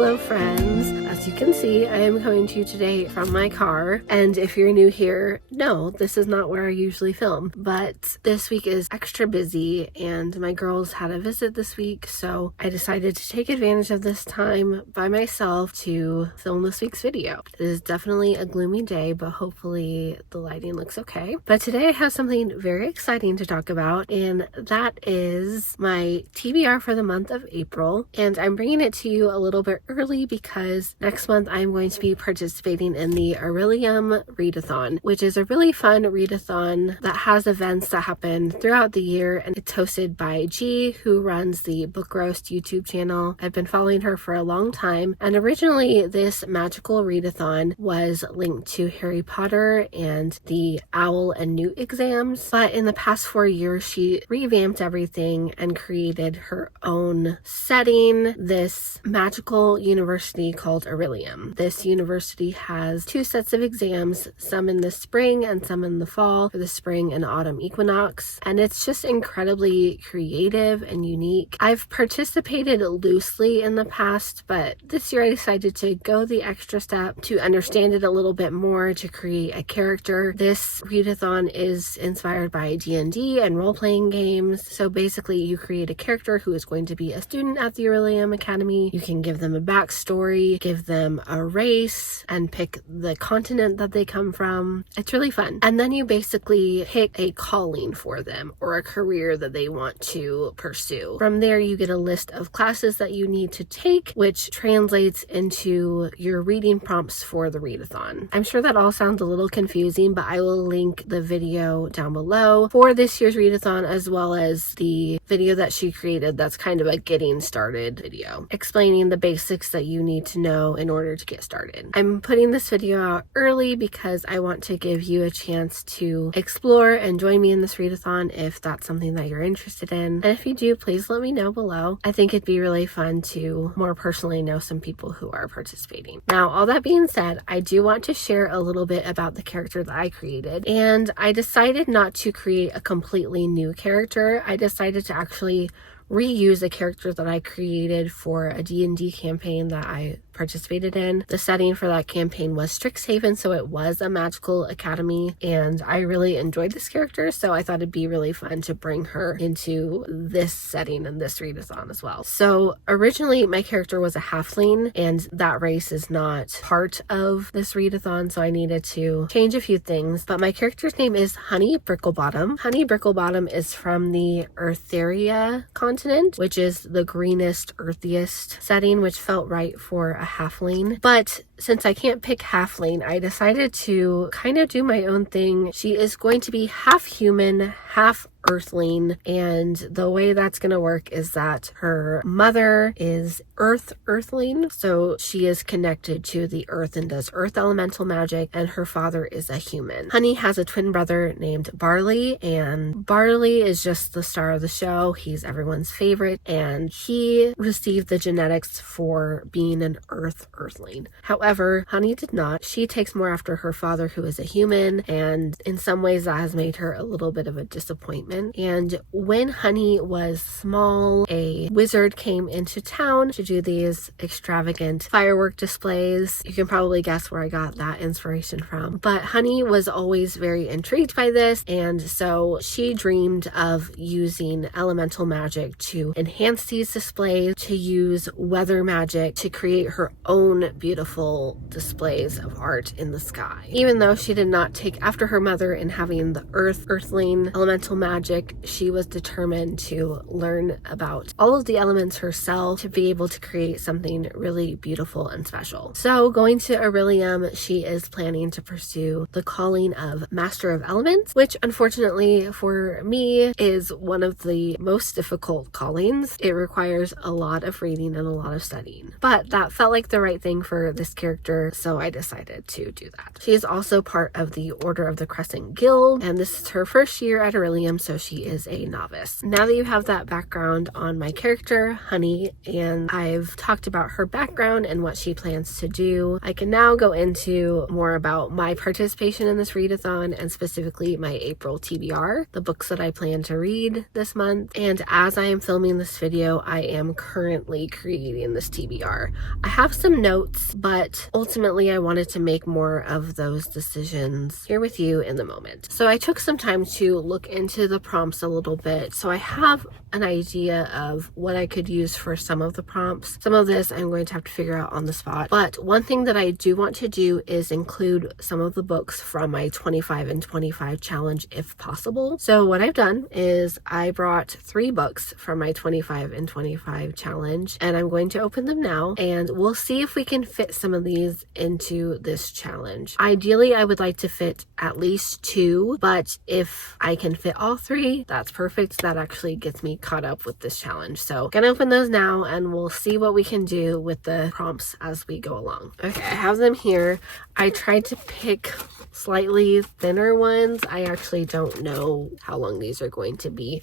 Hello friends, as you can see I am coming to you today from my car, and if you're new here, no, this is not where I usually film, but this week is extra busy and my girls had a visit this week, so I decided to take advantage of this time by myself to film this week's video. It is definitely a gloomy day, but hopefully the lighting looks okay. But today I have something very exciting to talk about, and that is my TBR for the month of April, and I'm bringing it to you a little bit early because next month I'm going to be participating in the Orilium Readathon, which is a really fun readathon that has events that happen throughout the year, and it's hosted by G, who runs the Book Roast YouTube channel. I've been following her for a long time, and originally this magical readathon was linked to Harry Potter and the Owl and Newt exams, but in the past 4 years she revamped everything and created her own setting, this magical university called Orilium. This university has 2 sets of exams, some in the spring and some in the fall for the spring and autumn equinox, and it's just incredibly creative and unique. I've participated loosely in the past, but this year I decided to go the extra step to understand it a little bit more, to create a character. This readathon is inspired by D&D and role-playing games, so basically you create a character who is going to be a student at the Orilium Academy. You can give them a backstory, give them a race, and pick the continent that they come from. It's really fun. And then you basically pick a calling for them or a career that they want to pursue. From there, you get a list of classes that you need to take, which translates into your reading prompts for the readathon. I'm sure that all sounds a little confusing, but I will link the video down below for this year's readathon, as well as the video that she created that's kind of a getting started video, explaining the basics that you need to know in order to get started. I'm putting this video out early because I want to give you a chance to explore and join me in this readathon if that's something that you're interested in. And if you do, please let me know below. I think it'd be really fun to more personally know some people who are participating. Now, all that being said, I do want to share a little bit about the character that I created, and I decided not to create a completely new character. I decided to actually reuse a character that I created for a D&D campaign that I participated in. The setting for that campaign was Strixhaven, so it was a magical academy, and I really enjoyed this character, so I thought it'd be really fun to bring her into this setting and this readathon as well. So originally my character was a halfling, and that race is not part of this readathon, so I needed to change a few things, but my character's name is Honey Bricklebottom. Honey Bricklebottom is from the Eartheria continent, which is the greenest, earthiest setting, which felt right for a halfling. But since I can't pick halfling, I decided to kind of do my own thing. She is going to be half human, half earthling, and the way that's going to work is that her mother is earthling, so she is connected to the earth and does earth elemental magic, and her father is a human. Honey has a twin brother named Barley, and Barley is just the star of the show. He's everyone's favorite, and he received the genetics for being an earthling. However, Honey did not. She takes more after her father, who is a human, and in some ways that has made her a little bit of a disappointment. And when Honey was small, a wizard came into town to do these extravagant firework displays. You can probably guess where I got that inspiration from. But Honey was always very intrigued by this, and so she dreamed of using elemental magic to enhance these displays, to use weather magic to create her own beautiful displays of art in the sky. Even though she did not take after her mother in having the earthling elemental magic, she was determined to learn about all of the elements herself to be able to create something really beautiful and special. So going to Orilium, she is planning to pursue the calling of Master of Elements, which unfortunately for me is one of the most difficult callings. It requires a lot of reading and a lot of studying, but that felt like the right thing for this character, so I decided to do that. She is also part of the Order of the Crescent Guild, and this is her first year at Orilium, so she is a novice. Now that you have that background on my character, Honey, and I've talked about her background and what she plans to do, I can now go into more about my participation in this readathon, and specifically my April TBR, the books that I plan to read this month. And as I am filming this video, I am currently creating this TBR. I have some notes, but ultimately I wanted to make more of those decisions here with you in the moment. So I took some time to look into the prompts a little bit, so I have an idea of what I could use for some of the prompts. Some of this I'm going to have to figure out on the spot, but one thing that I do want to do is include some of the books from my 25 and 25 challenge if possible. So what I've done is I brought 3 books from my 25 and 25 challenge, and I'm going to open them now, and we'll see if we can fit some of these into this challenge. Ideally, I would like to fit at least 2, but if I can fit all 3, that's perfect. That actually gets me caught up with this challenge. So I'm gonna open those now, and we'll see what we can do with the prompts as we go along. Okay, I have them here. I tried to pick slightly thinner ones. I actually don't know how long these are going to be,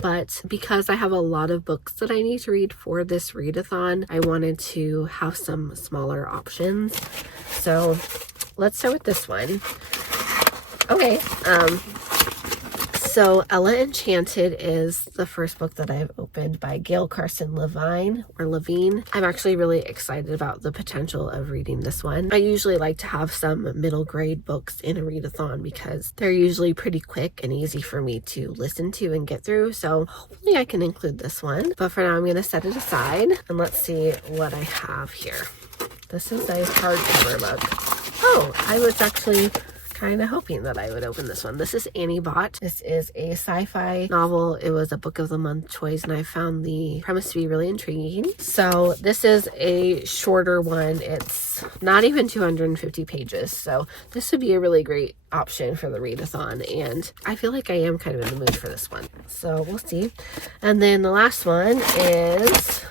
but because I have a lot of books that I need to read for this readathon, I wanted to have some smaller options. So let's start with this one. Okay, so Ella Enchanted is the first book that I've opened by Gail Carson Levine. I'm actually really excited about the potential of reading this one. I usually like to have some middle grade books in a readathon because they're usually pretty quick and easy for me to listen to and get through. So hopefully I can include this one. But for now, I'm going to set it aside, and let's see what I have here. This is a hardcover book. Oh, I was actually kind of hoping that I would open this one. This is Annie Bot. This is a sci-fi novel. It was a book of the month choice, and I found the premise to be really intriguing. So this is a shorter one. It's not even 250 pages, so this would be a really great option for the readathon, and I feel like I am kind of in the mood for this one, so we'll see. And then the last one is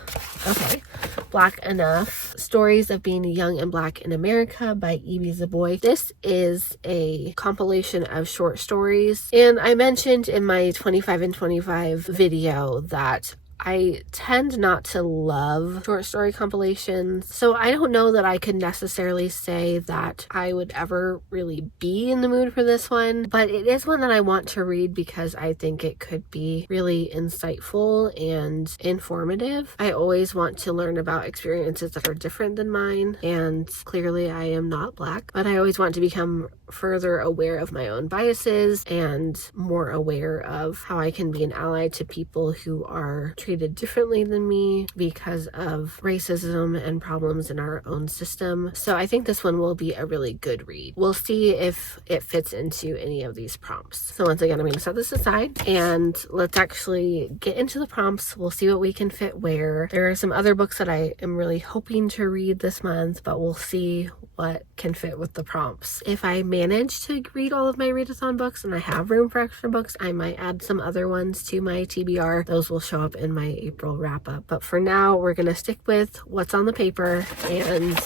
Black Enough, Stories of Being Young and Black in America by E.B. Zaboy. This is a compilation of short stories, and I mentioned in my 25 and 25 video that I tend not to love short story compilations, so I don't know that I could necessarily say that I would ever really be in the mood for this one, but it is one that I want to read because I think it could be really insightful and informative. I always want to learn about experiences that are different than mine, and clearly I am not Black, but I always want to become further aware of my own biases and more aware of how I can be an ally to people who are treated differently than me because of racism and problems in our own system. So I think this one will be a really good read. We'll see if it fits into any of these prompts. So once again, I'm going to set this aside and let's actually get into the prompts. We'll see what we can fit where. There are some other books that I am really hoping to read this month, but we'll see what can fit with the prompts. If I manage to read all of my readathon books and I have room for extra books, I might add some other ones to my TBR. Those will show up in my April wrap up. But for now, we're going to stick with what's on the paper, and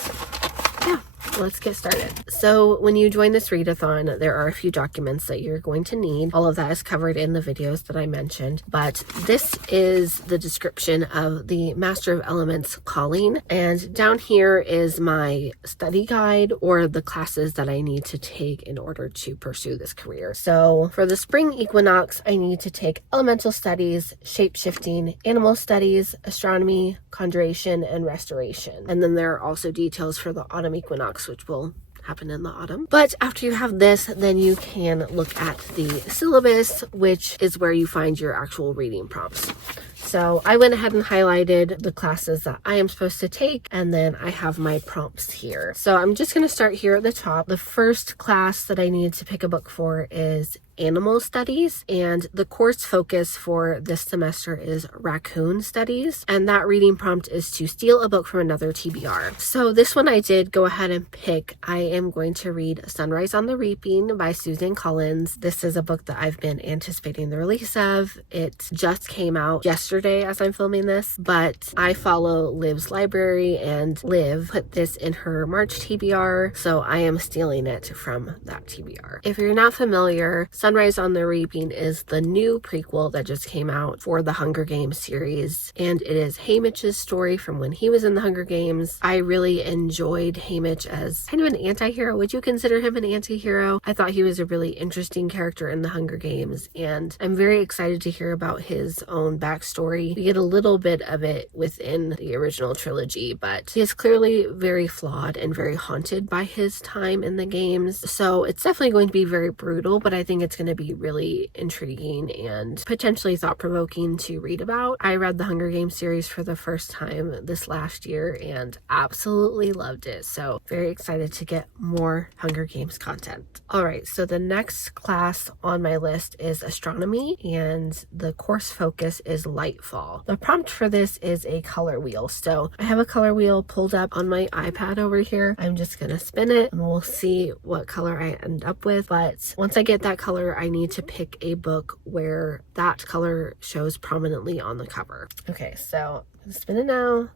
yeah, let's get started. So when you join this readathon, there are a few documents that you're going to need. All of that is covered in the videos that I mentioned, but this is the description of the Master of Elements calling, and down here is my study guide or the classes that I need to take in order to pursue this career. So for the spring equinox, I need to take elemental studies, shape-shifting, animal studies, astronomy, conjuration, and restoration. And then there are also details for the autumn equinox, which will happen in the autumn. But after you have this, then you can look at the syllabus, which is where you find your actual reading prompts. So I went ahead and highlighted the classes that I am supposed to take, and then I have my prompts here. So I'm just going to start here at the top. The first class that I need to pick a book for is Animal Studies, and the course focus for this semester is Raccoon Studies, and that reading prompt is to steal a book from another TBR. So this one I did go ahead and pick. I am going to read Sunrise on the Reaping by Susan Collins. This is a book that I've been anticipating the release of. It just came out yesterday, yesterday as I'm filming this, but I follow Liv's library and Liv put this in her March TBR, so I am stealing it from that TBR. If you're not familiar, Sunrise on the Reaping is the new prequel that just came out for the Hunger Games series, and it is Haymitch's story from when he was in the Hunger Games. I really enjoyed Haymitch as kind of an anti-hero. Would you consider him an anti-hero? I thought he was a really interesting character in the Hunger Games, and I'm very excited to hear about his own backstory. We get a little bit of it within the original trilogy, but he is clearly very flawed and very haunted by his time in the games. So it's definitely going to be very brutal, but I think it's going to be really intriguing and potentially thought-provoking to read about. I read the Hunger Games series for the first time this last year and absolutely loved it. So very excited to get more Hunger Games content. All right, so the next class on my list is astronomy, and the course focus is lightfall. The prompt for this is a color wheel. So I have a color wheel pulled up on my iPad over here. I'm just gonna spin it and we'll see what color I end up with. But once I get that color, I need to pick a book where that color shows prominently on the cover. Okay, so I'm gonna spin it now.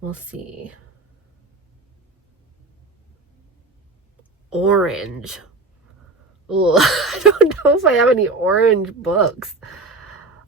We'll see. Orange. Ugh, I don't know if I have any orange books.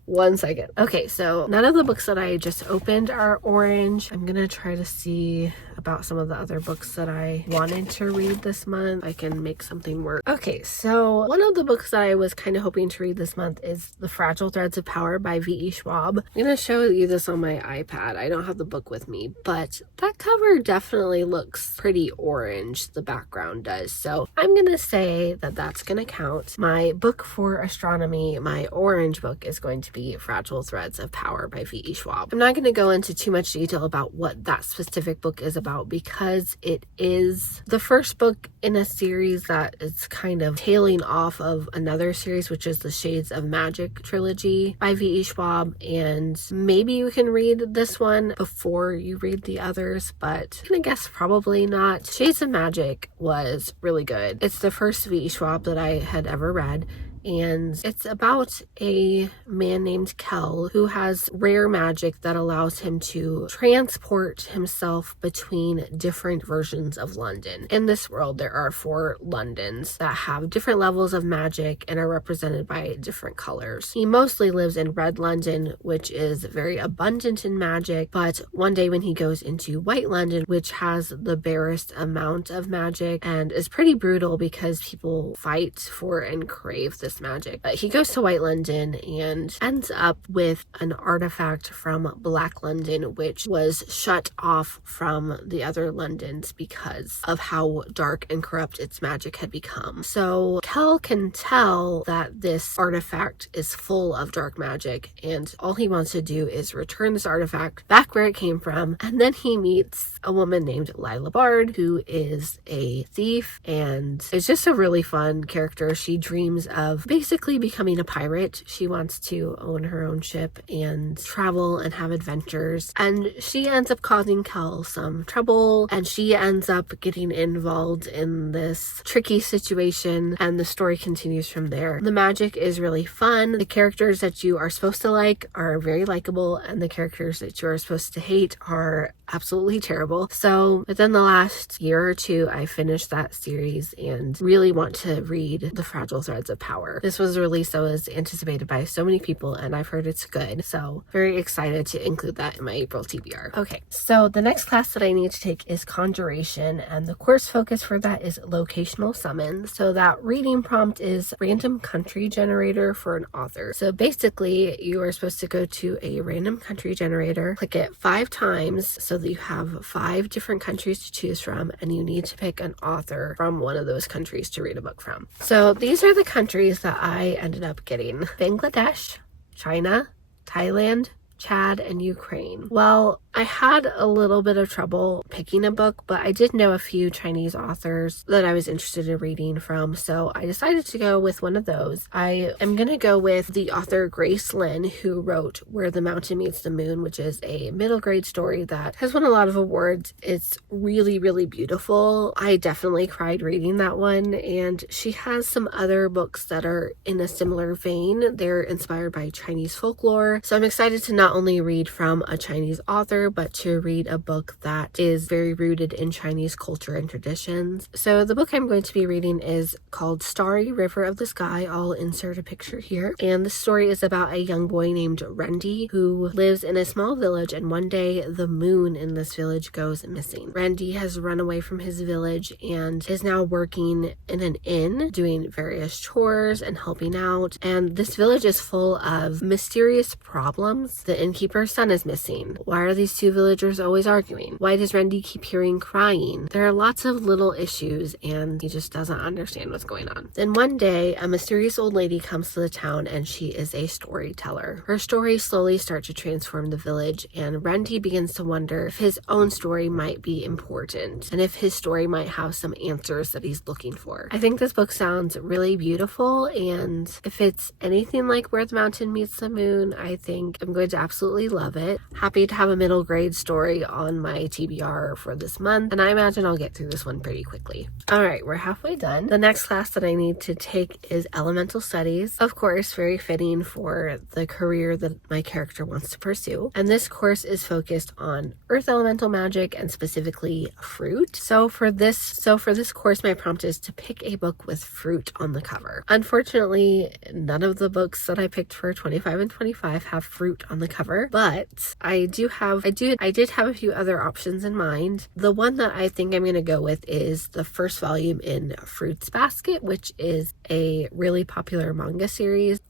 One second. Okay, so none of the books that I just opened are orange. I'm gonna try to see about some of the other books that I wanted to read this month. I can make something work. Okay, so one of the books that I was kind of hoping to read this month is The Fragile Threads of Power by V.E. Schwab. I'm gonna show you this on my iPad. I don't have the book with me, but that cover definitely looks pretty orange. The background does. So I'm gonna say that that's gonna count. My book for astronomy, my orange book, is going to be Fragile Threads of Power by V.E. Schwab. I'm not going to go into too much detail about what that specific book is about because it is the first book in a series that is kind of tailing off of another series, which is the Shades of Magic trilogy by V.E. Schwab, and maybe you can read this one before you read the others, but I'm gonna guess probably not. Shades of Magic was really good. It's the first V.E. Schwab that I had ever read, and it's about a man named Kel who has rare magic that allows him to transport himself between different versions of London. In this world, there are 4 Londons that have different levels of magic and are represented by different colors. He mostly lives in Red London, which is very abundant in magic, but one day when he goes into White London, which has the barest amount of magic and is pretty brutal because people fight for and crave this magic. He goes to White London and ends up with an artifact from Black London, which was shut off from the other Londons because of how dark and corrupt its magic had become. So Kel can tell that this artifact is full of dark magic, and all he wants to do is return this artifact back where it came from. And then he meets a woman named Lila Bard, who is a thief, and is just a really fun character. She dreams of basically becoming a pirate. She wants to own her own ship and travel and have adventures, and she ends up causing Kel some trouble, and she ends up getting involved in this tricky situation, and the story continues from there. The magic is really fun. The characters that you are supposed to like are very likable, and the characters that you are supposed to hate are absolutely terrible. So within the last year or two, I finished that series and really want to read The Fragile Threads of Power. This was a release that was anticipated by so many people, and I've heard it's good. So very excited to include that in my April TBR. Okay, so the next class that I need to take is Conjuration, and the course focus for that is Locational Summons. So that reading prompt is random country generator for an author. So basically, you are supposed to go to a random country generator, click it 5 times so that you have 5 different countries to choose from, and you need to pick an author from one of those countries to read a book from. So these are the countries that I ended up getting: Bangladesh, China, Thailand, Chad, and Ukraine. Well, I had a little bit of trouble picking a book, but I did know a few Chinese authors that I was interested in reading from, so I decided to go with one of those. I am going to go with the author Grace Lin, who wrote Where the Mountain Meets the Moon, which is a middle grade story that has won a lot of awards. It's really, really beautiful. I definitely cried reading that one, and she has some other books that are in a similar vein. They're inspired by Chinese folklore, so I'm excited to not only read from a Chinese author, but to read a book that is very rooted in Chinese culture and traditions. So the book I'm going to be reading is called Starry River of the Sky. I'll insert a picture here. And the story is about a young boy named Randy who lives in a small village, and one day the moon in this village goes missing. Randy has run away from his village and is now working in an inn, doing various chores and helping out. And this village is full of mysterious problems. The innkeeper's son is missing. Why are these two villagers always arguing? Why does Randy keep hearing crying? There are lots of little issues, and he just doesn't understand what's going on. Then one day, a mysterious old lady comes to the town, and she is a storyteller. Her stories slowly start to transform the village, and Randy begins to wonder if his own story might be important, and if his story might have some answers that he's looking for. I think this book sounds really beautiful, and if it's anything like Where the Mountain Meets the Moon, I think I'm going to absolutely love it. Happy to have a middle grade story on my TBR for this month, and I imagine I'll get through this one pretty quickly. Alright, we're halfway done. The next class that I need to take is Elemental Studies. Of course, very fitting for the career that my character wants to pursue. And this course is focused on earth elemental magic and specifically fruit. So for this course, my prompt is to pick a book with fruit on the cover. Unfortunately, none of the books that I picked for 25 and 25 have fruit on the cover, but I did have a few other options in mind. The one that I think I'm going to go with is the first volume in Fruits Basket, which is a really popular manga series.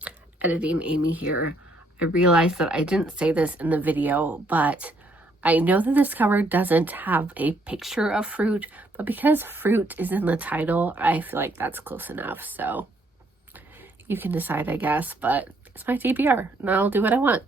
Editing Amy here. I realized that I didn't say this in the video, but I know that this cover doesn't have a picture of fruit, but because fruit is in the title, I feel like that's close enough. So you can decide, I guess, but it's my TBR and I'll do what I want.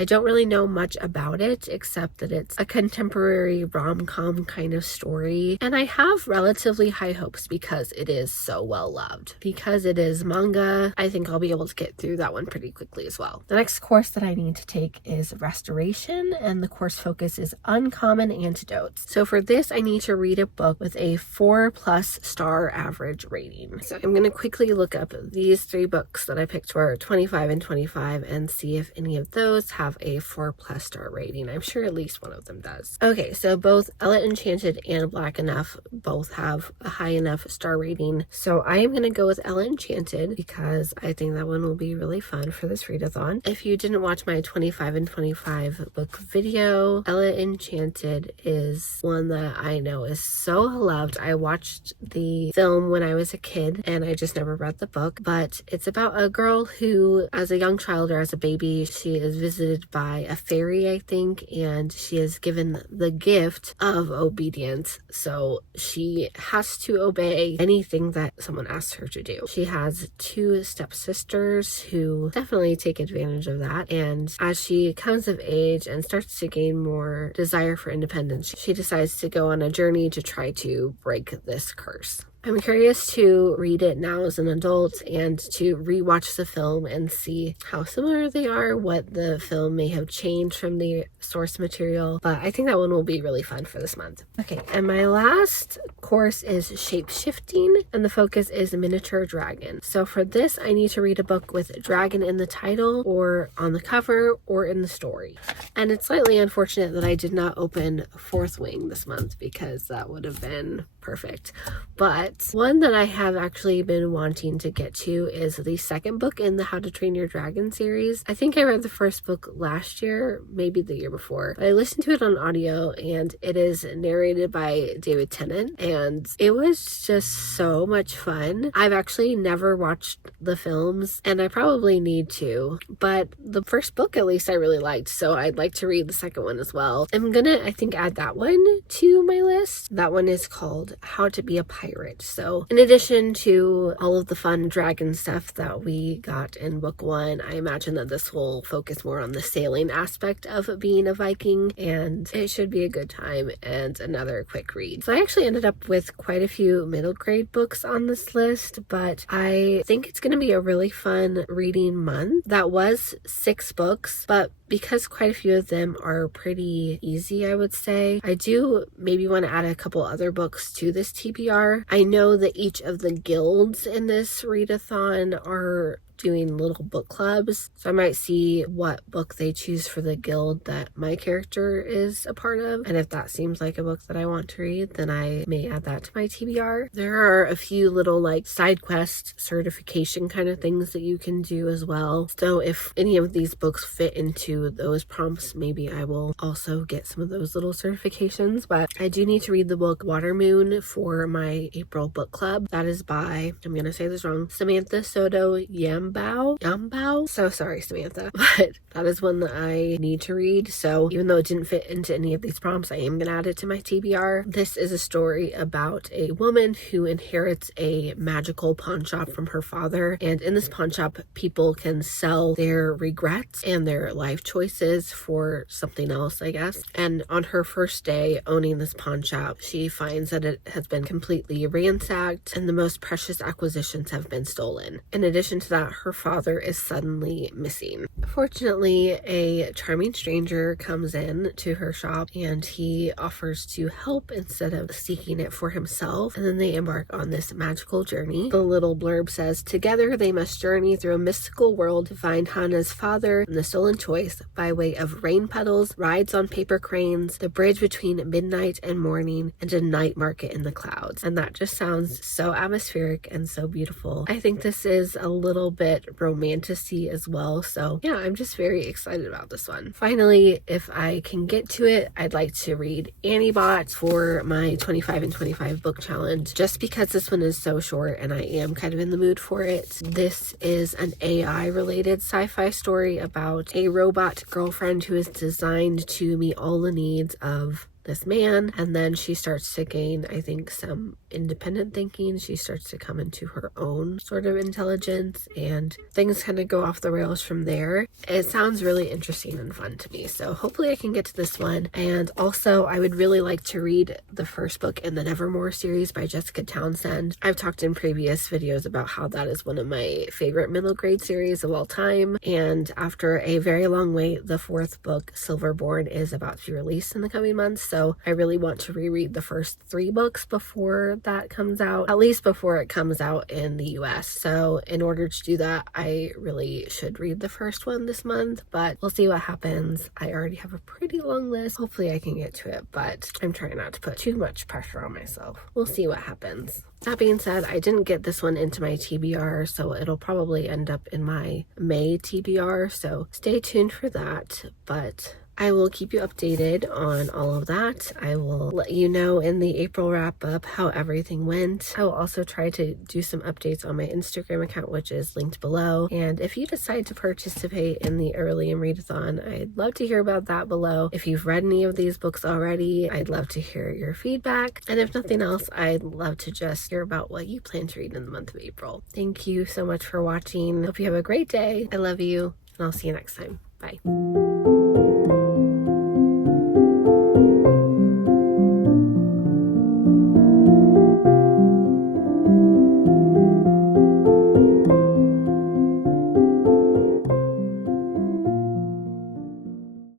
I don't really know much about it except that it's a contemporary rom-com kind of story, and I have relatively high hopes because it is so well loved. Because it is manga, I think I'll be able to get through that one pretty quickly as well. The next course that I need to take is Restoration, and the course focus is Uncommon Antidotes. So for this, I need to read a book with a 4+ star average rating. So I'm going to quickly look up these 3 books that I picked for 25 and 25 and see if any of those have a 4+ star rating. I'm sure at least one of them does. Okay, so both Ella Enchanted and Black Enough both have a high enough star rating. So I am going to go with Ella Enchanted because I think that one will be really fun for this readathon. If you didn't watch my 25 and 25 book video, Ella Enchanted is one that I know is so loved. I watched the film when I was a kid and I just never read the book, but it's about a girl who, as a young child or as a baby, she is visited by a fairy, I think, and she is given the gift of obedience. So she has to obey anything that someone asks her to do. She has 2 stepsisters who definitely take advantage of that. And as she comes of age and starts to gain more desire for independence, she decides to go on a journey to try to break this curse. I'm curious to read it now as an adult and to rewatch the film and see how similar they are, what the film may have changed from the source material, but I think that one will be really fun for this month. Okay, and my last course is Shape-Shifting, and the focus is Miniature Dragon. So for this, I need to read a book with dragon in the title or on the cover or in the story. And it's slightly unfortunate that I did not open Fourth Wing this month because that would have been perfect. But one that I have actually been wanting to get to is the second book in the How to Train Your Dragon series. I think I read the first book last year, maybe the year before, but I listened to it on audio and it is narrated by David Tennant and it was just so much fun. I've actually never watched the films and I probably need to, but the first book at least I really liked, so I'd like to read the second one as well. I'm gonna, I think, add that one to my list. That one is called How to Be a Pirate. So in addition to all of the fun dragon stuff that we got in book 1, I imagine that this will focus more on the sailing aspect of being a Viking, and it should be a good time and another quick read. So I actually ended up with quite a few middle grade books on this list, but I think it's going to be a really fun reading month. That was 6 books, but because quite a few of them are pretty easy, I would say, I do maybe want to add a couple other books to this TBR. I know that each of the guilds in this readathon are doing little book clubs, so I might see what book they choose for the guild that my character is a part of, and if that seems like a book that I want to read, then I may add that to my TBR. There are a few little like side quest certification kind of things that you can do as well, so if any of these books fit into those prompts, maybe I will also get some of those little certifications. But I do need to read the book Water Moon for my April book club. That is by, I'm gonna say this wrong, Samantha Soto Yambao. So sorry, Samantha, but that is one that I need to read. So even though it didn't fit into any of these prompts, I am gonna add it to my TBR. This is a story about a woman who inherits a magical pawn shop from her father, and in this pawn shop, people can sell their regrets and their life choices for something else, I guess. And on her first day owning this pawn shop, she finds that it has been completely ransacked and the most precious acquisitions have been stolen. In addition to that, her father is suddenly missing. Fortunately, a charming stranger comes in to her shop and he offers to help instead of seeking it for himself, and then they embark on this magical journey. The little blurb says, together they must journey through a mystical world to find Hannah's father and the stolen choice by way of rain puddles, rides on paper cranes, the bridge between midnight and morning, and a night market in the clouds. And that just sounds so atmospheric and so beautiful. I think this is a little bit romantic-y as well, so yeah, I'm just very excited about this one. Finally, if I can get to it, I'd like to read Annie Bot for my 25 and 25 book challenge, just because this one is so short and I am kind of in the mood for it. This is an AI related sci-fi story about a robot girlfriend who is designed to meet all the needs of this man, and then she starts to gain, I think, some independent thinking. She starts to come into her own sort of intelligence, and things kind of go off the rails from there. It sounds really interesting and fun to me, so hopefully I can get to this one. And also, I would really like to read the first book in the Nevermore series by Jessica Townsend. I've talked in previous videos about how that is one of my favorite middle grade series of all time, and after a very long wait, the 4th book, Silverborn, is about to be released in the coming months, so I really want to reread the first 3 books before that comes out, at least before it comes out in the US. So in order to do that, I really should read the first one this month, but we'll see what happens. I already have a pretty long list. Hopefully I can get to it, but I'm trying not to put too much pressure on myself. We'll see what happens. That being said, I didn't get this one into my TBR, so it'll probably end up in my May TBR, so stay tuned for that, but I will keep you updated on all of that. I will let you know in the April wrap up how everything went. I will also try to do some updates on my Instagram account, which is linked below. And if you decide to participate in the Orilium Readathon, I'd love to hear about that below. If you've read any of these books already, I'd love to hear your feedback. And if nothing else, I'd love to just hear about what you plan to read in the month of April. Thank you so much for watching. Hope you have a great day. I love you, and I'll see you next time. Bye.